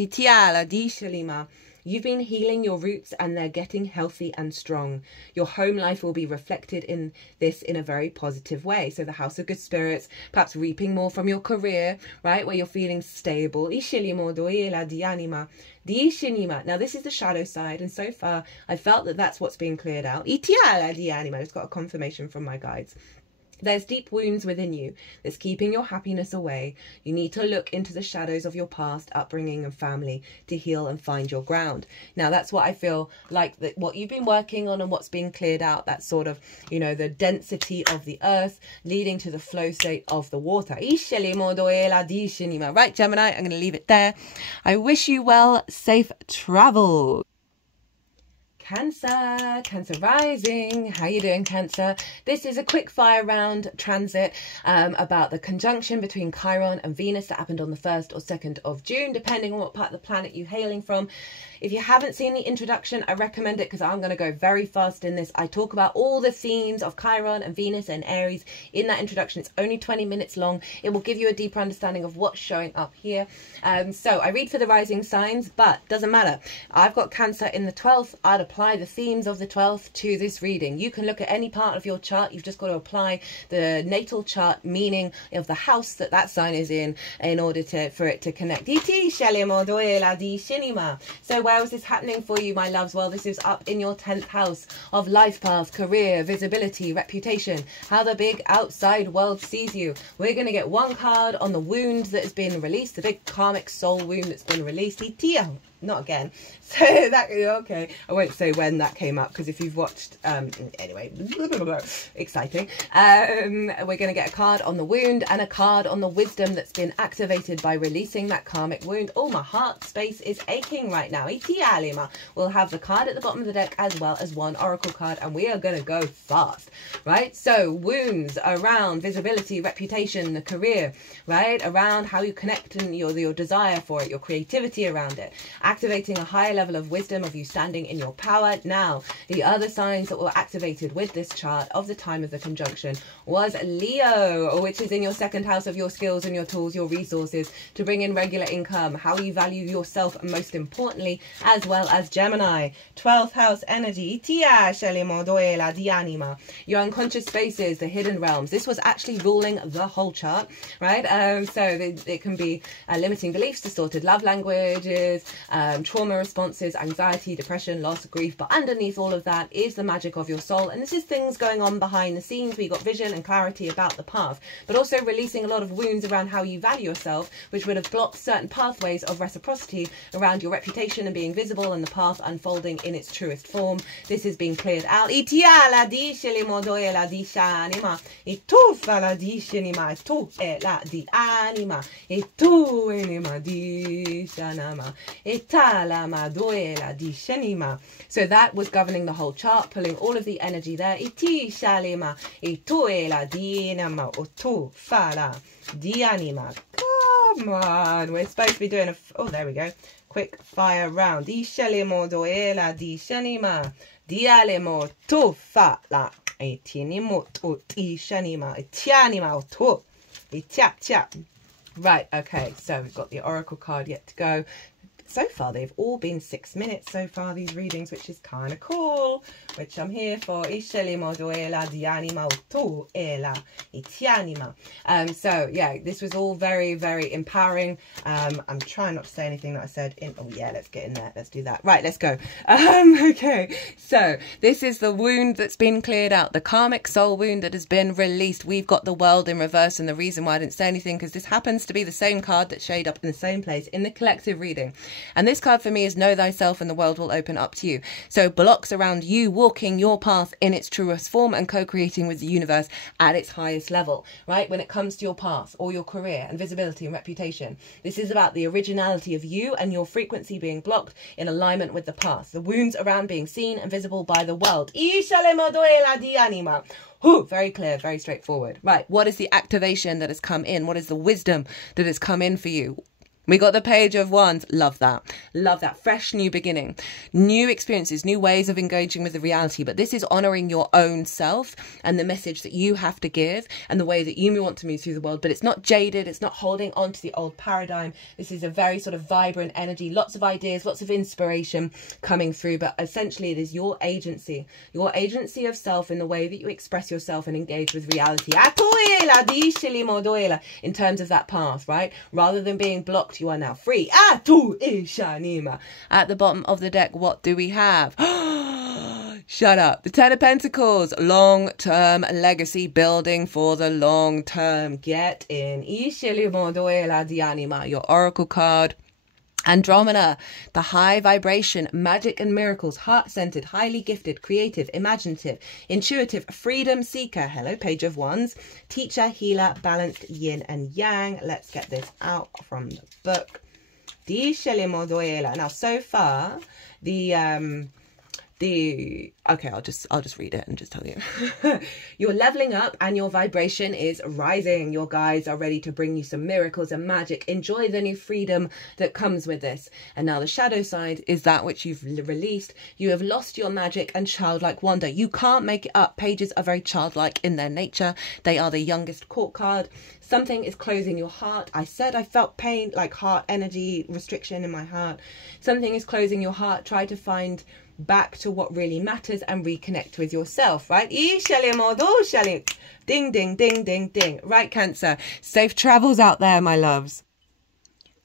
You've been healing your roots and they're getting healthy and strong. Your home life will be reflected in this in a very positive way. So the house of good spirits, perhaps reaping more from your career, right? Where you're feeling stable. Now this is the shadow side, and so far I felt that that's what's being cleared out. I just got a confirmation from my guides. There's deep wounds within you that's keeping your happiness away. You need to look into the shadows of your past, upbringing and family to heal and find your ground. Now, that's what I feel like, that what you've been working on and what's being cleared out, that sort of, you know, the density of the earth leading to the flow state of the water. Right, Gemini, I'm going to leave it there. I wish you well, safe travel. Cancer rising. How you doing, Cancer? This is a quick fire round transit about the conjunction between Chiron and Venus that happened on the 1st or 2nd of June, depending on what part of the planet you're hailing from. If you haven't seen the introduction, I recommend it because I'm going to go very fast in this. I talk about all the themes of Chiron and Venus and Aries in that introduction. It's only 20 minutes long. It will give you a deeper understanding of what's showing up here. So I read for the rising signs, but doesn't matter. I've got Cancer in the 12th. I'd apply the themes of the 12th to this reading. You can look at any part of your chart. You've just got to apply the natal chart meaning of the house that that sign is in order for it to connect. So where was this happening for you, my loves? Well, this is up in your 10th house of life path, career, visibility, reputation, how the big outside world sees you. We're going to get one card on the wound that has been released, the big karmic soul wound that's been released. Not again. So that, okay, I won't say when that came up, because if you've watched, anyway, exciting. We're going to get a card on the wound and a card on the wisdom that's been activated by releasing that karmic wound. Oh, my heart space is aching right now. We'll have the card at the bottom of the deck as well as one oracle card, and we are going to go fast, right? So wounds around visibility, reputation, the career, right? Around how you connect and your desire for it, your creativity around it. Activating a higher level of wisdom of you standing in your power. Now, the other signs that were activated with this chart of the time of the conjunction was Leo, which is in your 2nd house of your skills and your tools, your resources to bring in regular income, how you value yourself, and most importantly, as well as Gemini, 12th house energy, your unconscious spaces, the hidden realms. This was actually ruling the whole chart, right? So it can be limiting beliefs, distorted love languages, trauma responses, anxiety, depression, loss, grief, but underneath all of that is the magic of your soul. And this is things going on behind the scenes where you got vision and clarity about the path, but also releasing a lot of wounds around how you value yourself, which would have blocked certain pathways of reciprocity around your reputation and being visible and the path unfolding in its truest form. This is being cleared out. So that was governing the whole chart, pulling all of the energy there. Come on, we're supposed to be doing oh, there we go, quick fire round. Right, okay, so we've got the oracle card yet to go. So far, they've all been 6 minutes so far, these readings, which is kind of cool, which I'm here for. So, yeah, this was all very, very empowering. I'm trying not to say anything that I said in... Oh, yeah, let's get in there. Let's do that. Right, let's go. Okay, so this is the wound that's been cleared out, the karmic soul wound that has been released. We've got the world in reverse, and the reason why I didn't say anything, because this happens to be the same card that showed up in the same place in the collective reading. And this card for me is know thyself and the world will open up to you. So blocks around you walking your path in its truest form and co-creating with the universe at its highest level, right? When it comes to your path or your career and visibility and reputation, this is about the originality of you and your frequency being blocked in alignment with the path. The wounds around being seen and visible by the world. Very clear, very straightforward. Right, what is the activation that has come in? What is the wisdom that has come in for you? We got the Page of Wands. Love that. Love that. Fresh new beginning. New experiences, new ways of engaging with the reality. But this is honoring your own self and the message that you have to give and the way that you want to move through the world. But it's not jaded. It's not holding on to the old paradigm. This is a very sort of vibrant energy. Lots of ideas, lots of inspiration coming through. But essentially it is your agency of self in the way that you express yourself and engage with reality. In terms of that path, right? Rather than being blocked, you are now free. At the bottom of the deck, what do we have? Shut up. The Ten of Pentacles. Long-term legacy building for the long term. Get in. Your oracle card. Andromeda, the high vibration, magic and miracles, heart-centered, highly gifted, creative, imaginative, intuitive, freedom seeker. Hello, Page of Wands. Teacher, healer, balanced, yin and yang. Let's get this out from the book. Now, so far, okay, I'll just read it and just tell you. You're leveling up and your vibration is rising. Your guides are ready to bring you some miracles and magic. Enjoy the new freedom that comes with this. And now the shadow side is that which you've released. You have lost your magic and childlike wonder. You can't make it up. Pages are very childlike in their nature. They are the youngest court card. Something is closing your heart. I said I felt pain, like heart energy restriction in my heart. Something is closing your heart. Try to find back to what really matters and reconnect with yourself, right? Ding, ding, ding, ding, ding. Right, Cancer. Safe travels out there, my loves.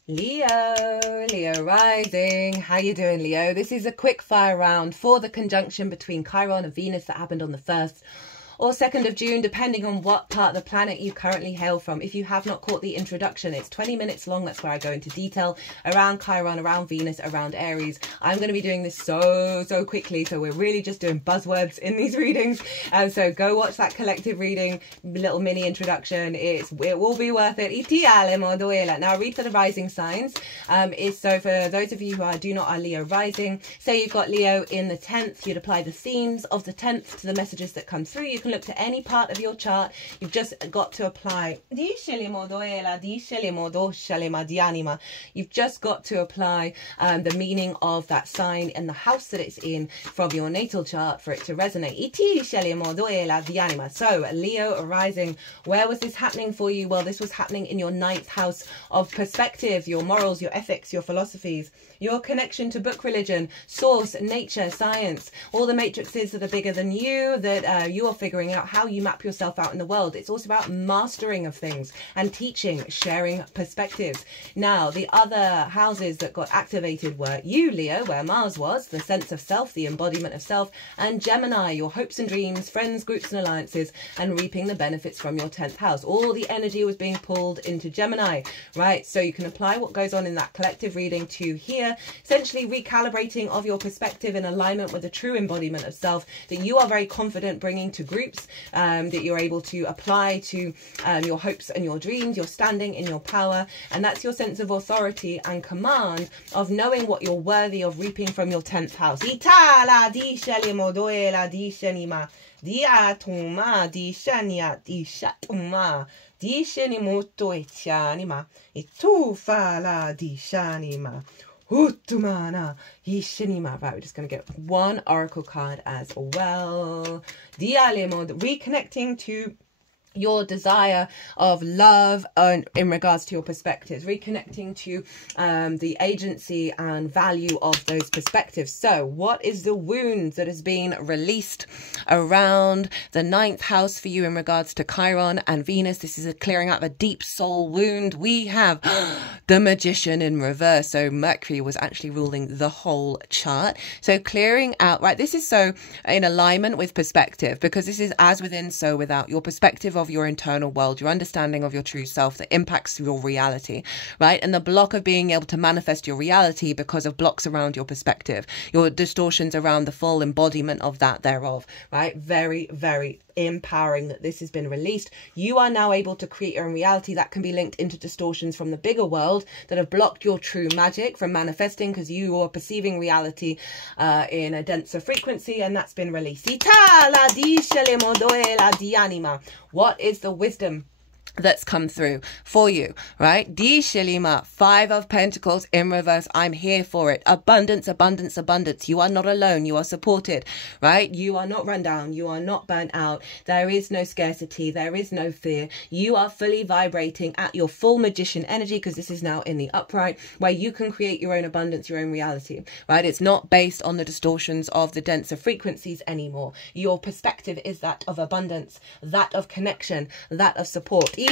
Leo rising. How you doing, Leo? This is a quick fire round for the conjunction between Chiron and Venus that happened on the 1st or 2nd of June, depending on what part of the planet you currently hail from. If you have not caught the introduction, it's 20 minutes long. That's where I go into detail around Chiron, around Venus, around Aries. I'm going to be doing this so quickly, so we're really just doing buzzwords in these readings. And so go watch that collective reading, little mini introduction. It will be worth it. Now read for the rising signs. So for those of you who do not are Leo rising, say you've got Leo in the 10th, you'd apply the themes of the 10th to the messages that come through. You can look to any part of your chart. You've just got to apply. You've just got to apply the meaning of that sign and the house that it's in from your natal chart for it to resonate. So Leo rising, where was this happening for you? Well, this was happening in your 9th house of perspective, your morals, your ethics, your philosophies, your connection to book religion, source, nature, science, all the matrices that are bigger than you, that you are figuring out how you map yourself out in the world. It's also about mastering of things and teaching, sharing perspectives. Now, the other houses that got activated were you, Leo, where Mars was, the sense of self, the embodiment of self, and Gemini, your hopes and dreams, friends, groups and alliances, and reaping the benefits from your 10th house. All the energy was being pulled into Gemini, right? So you can apply what goes on in that collective reading to here, essentially recalibrating of your perspective in alignment with the true embodiment of self that you are very confident bringing to groups, that you're able to apply to your hopes and your dreams. You're standing in your power, and that's your sense of authority and command of knowing what you're worthy of reaping from your 10th house. Right, we're just going to get one oracle card as well. Reconnecting to your desire of love in regards to your perspectives, reconnecting to the agency and value of those perspectives. So what is the wound that has been released around the 9th house for you in regards to Chiron and Venus? This is a clearing out of a deep soul wound. We have the Magician in reverse. So Mercury was actually ruling the whole chart. So clearing out, right, this is so in alignment with perspective, because this is as within, so without. Your perspective of your internal world, your understanding of your true self that impacts your reality, right? And the block of being able to manifest your reality because of blocks around your perspective, your distortions around the full embodiment of that thereof, right? Very, very empowering that this has been released. You are now able to create your own reality that can be linked into distortions from the bigger world that have blocked your true magic from manifesting because you are perceiving reality in a denser frequency, and that's been released. What is the wisdom that's come through for you, right? Di Shalima, 5 of Pentacles in reverse. I'm here for it. Abundance, abundance, abundance. You are not alone. You are supported, right? You are not run down. You are not burnt out. There is no scarcity. There is no fear. You are fully vibrating at your full magician energy, because this is now in the upright, where you can create your own abundance, your own reality, right? It's not based on the distortions of the denser frequencies anymore. Your perspective is that of abundance, that of connection, that of support. Now,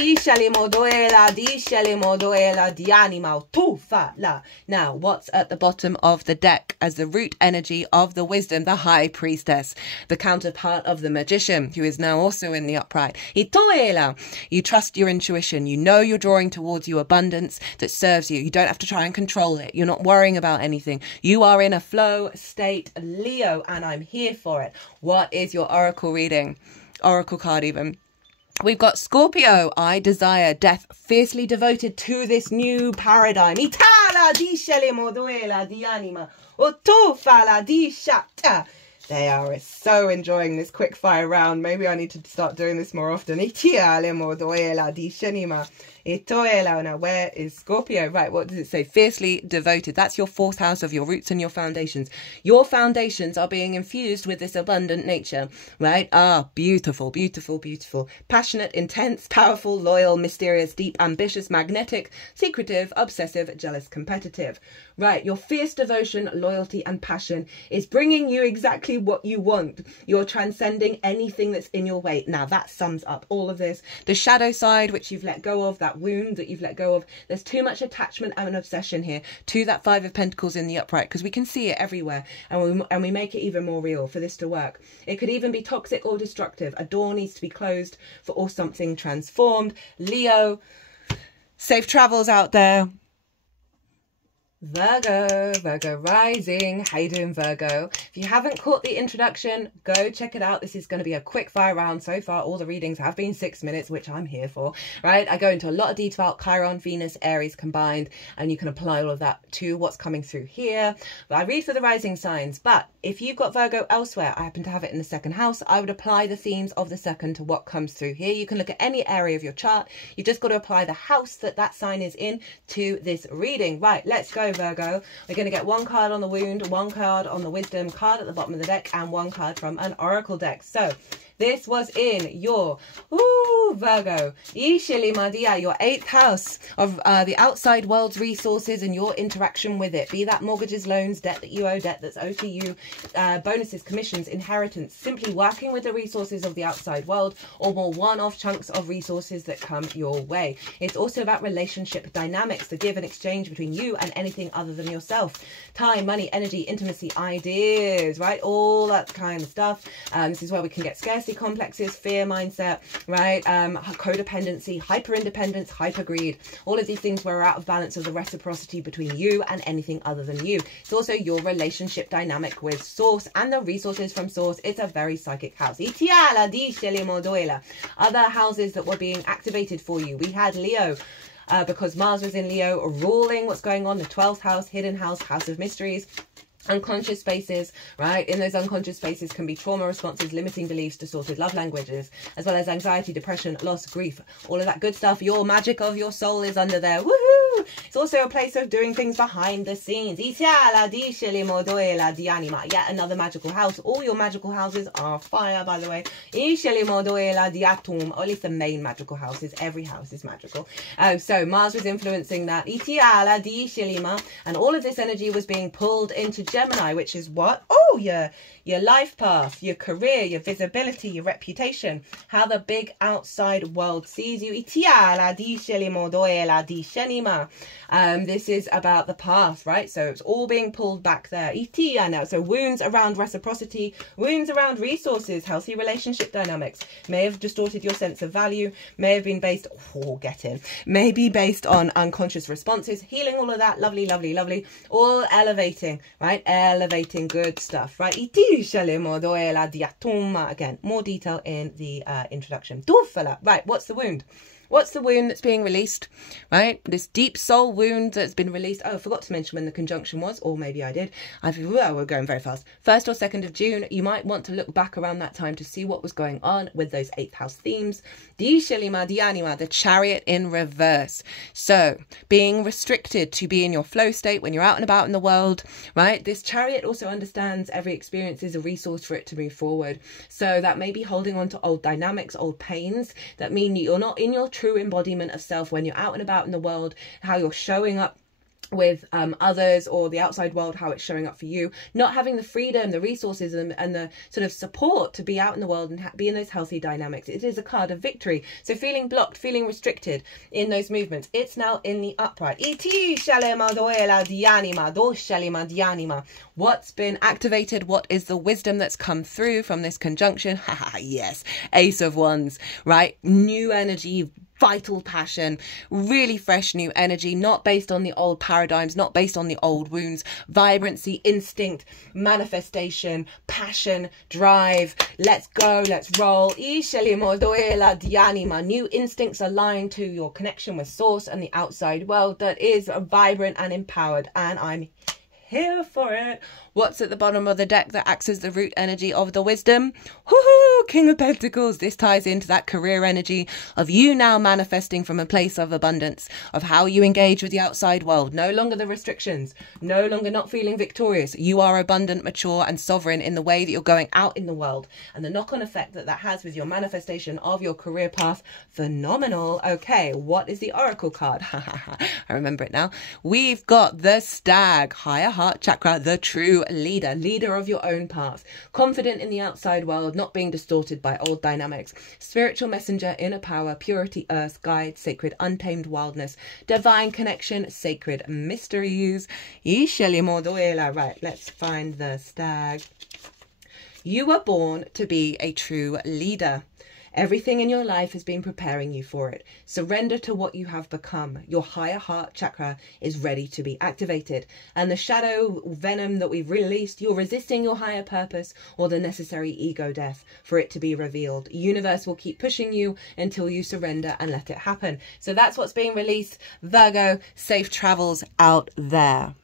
what's at the bottom of the deck as the root energy of the wisdom? The High Priestess, the counterpart of the Magician, who is now also in the upright. You trust your intuition. You know you're drawing towards you abundance that serves you. You don't have to try and control it. You're not worrying about anything. You are in a flow state, Leo, and I'm here for it. What is your oracle reading? Oracle card even. We've got Scorpio. I desire death, fiercely devoted to this new paradigm. They are so enjoying this quick fire round. Maybe I need to start doing this more often. Now, where is Scorpio? Right, what does it say? Fiercely devoted. That's your 4th house of your roots and your foundations. Your foundations are being infused with this abundant nature, right? Ah, beautiful, beautiful, beautiful. Passionate, intense, powerful, loyal, mysterious, deep, ambitious, magnetic, secretive, obsessive, jealous, competitive. Right, your fierce devotion, loyalty, and passion is bringing you exactly what you want. You're transcending anything that's in your way. Now, that sums up all of this. The shadow side, which you've let go of, that wound that you've let go of, there's too much attachment and an obsession here to that 5 of Pentacles in the upright, because we can see it everywhere, and we make it even more real for this to work. It could even be toxic or destructive. A door needs to be closed or something transformed. Leo, safe travels out there. Virgo rising. How you doing, Virgo? If you haven't caught the introduction, go check it out. This is going to be a quick fire round. So far, all the readings have been 6 minutes, which I'm here for, right? I go into a lot of detail about Chiron, Venus, Aries combined, and you can apply all of that to what's coming through here. But I read for the rising signs, but if you've got Virgo elsewhere, I happen to have it in the 2nd house, I would apply the themes of the 2nd to what comes through here. You can look at any area of your chart. You've just got to apply the house that sign is in to this reading. Right, let's go, Virgo. We're going to get 1 card on the wound, 1 card on the wisdom, card at the bottom of the deck, and 1 card from an oracle deck. So this was in your Virgo, your 8th house of the outside world's resources and your interaction with it. Be that mortgages, loans, debt that you owe, debt that's owed to you, bonuses, commissions, inheritance, simply working with the resources of the outside world, or more one-off chunks of resources that come your way. It's also about relationship dynamics, the give and exchange between you and anything other than yourself. Time, money, energy, intimacy, ideas, right? All that kind of stuff. This is where we can get scarcity complexes, fear mindset, right? Codependency, hyper independence, hyper greed, all of these things where we're out of balance of the reciprocity between you and anything other than you. It's also your relationship dynamic with source and the resources from source. It's a very psychic house. Other houses that were being activated for you, we had Leo, because Mars was in Leo, ruling what's going on, the 12th house, hidden house, house of mysteries. Unconscious spaces, right? In those unconscious spaces can be trauma responses, limiting beliefs, distorted love languages, as well as anxiety, depression, loss, grief, all of that good stuff. Your magic of your soul is under there. Woohoo! It's also a place of doing things behind the scenes. Yet another magical house. All your magical houses are fire, by the way. Or at least the main magical houses. Every house is magical. So Mars was influencing that. And all of this energy was being pulled into Gemini, which is what? Oh, your life path, your career, your visibility, your reputation, how the big outside world sees you. This is about the path, right? So it's all being pulled back there. Now, so wounds around reciprocity, wounds around resources, healthy relationship dynamics may have distorted your sense of value, may have been based, may be based on unconscious responses, healing all of that, lovely, lovely, lovely, all elevating, right? Elevating good stuff, right? Again, more detail in the introduction. Right, what's the wound? What's the wound that's being released, right? This deep soul wound that's been released. Oh, I forgot to mention when the conjunction was, or maybe I did. Well, we're going very fast. 1st or 2nd of June, you might want to look back around that time to see what was going on with those 8th house themes. The Chariot in reverse. So being restricted to be in your flow state when you're out and about in the world, right? This Chariot also understands every experience is a resource for it to move forward. So that may be holding on to old dynamics, old pains that mean you're not in your true embodiment of self when you're out and about in the world, how you're showing up with others or the outside world, how it's showing up for you, not having the freedom, the resources and the sort of support to be out in the world and be in those healthy dynamics. It is a card of victory. So feeling blocked, feeling restricted in those movements. It's now in the upright. What's been activated? What is the wisdom that's come through from this conjunction? Yes, Ace of Wands, right? New energy, vital passion, really fresh new energy, not based on the old paradigms, not based on the old wounds. Vibrancy, instinct, manifestation, passion, drive. Let's go, let's roll. New instincts aligned to your connection with source and the outside world that is vibrant and empowered, and I'm here for it. What's at the bottom of the deck that acts as the root energy of the wisdom? Woohoo! King of Pentacles. This ties into that career energy of you now manifesting from a place of abundance, of how you engage with the outside world. No longer the restrictions, no longer not feeling victorious. You are abundant, mature and sovereign in the way that you're going out in the world, and the knock-on effect that that has with your manifestation of your career path. Phenomenal. Okay, what is the Oracle card? I remember it now. We've got the Stag, higher heart chakra, the true leader of your own path, confident in the outside world, not being distorted by old dynamics, spiritual messenger, inner power, purity, earth, guide, sacred, untamed wildness, divine connection, sacred mysteries. Right, let's find the Stag. You were born to be a true leader. Everything in your life has been preparing you for it. Surrender to what you have become. Your higher heart chakra is ready to be activated. And the shadow venom that we've released, you're resisting your higher purpose or the necessary ego death for it to be revealed. Universe will keep pushing you until you surrender and let it happen. So that's what's being released. Virgo, safe travels out there.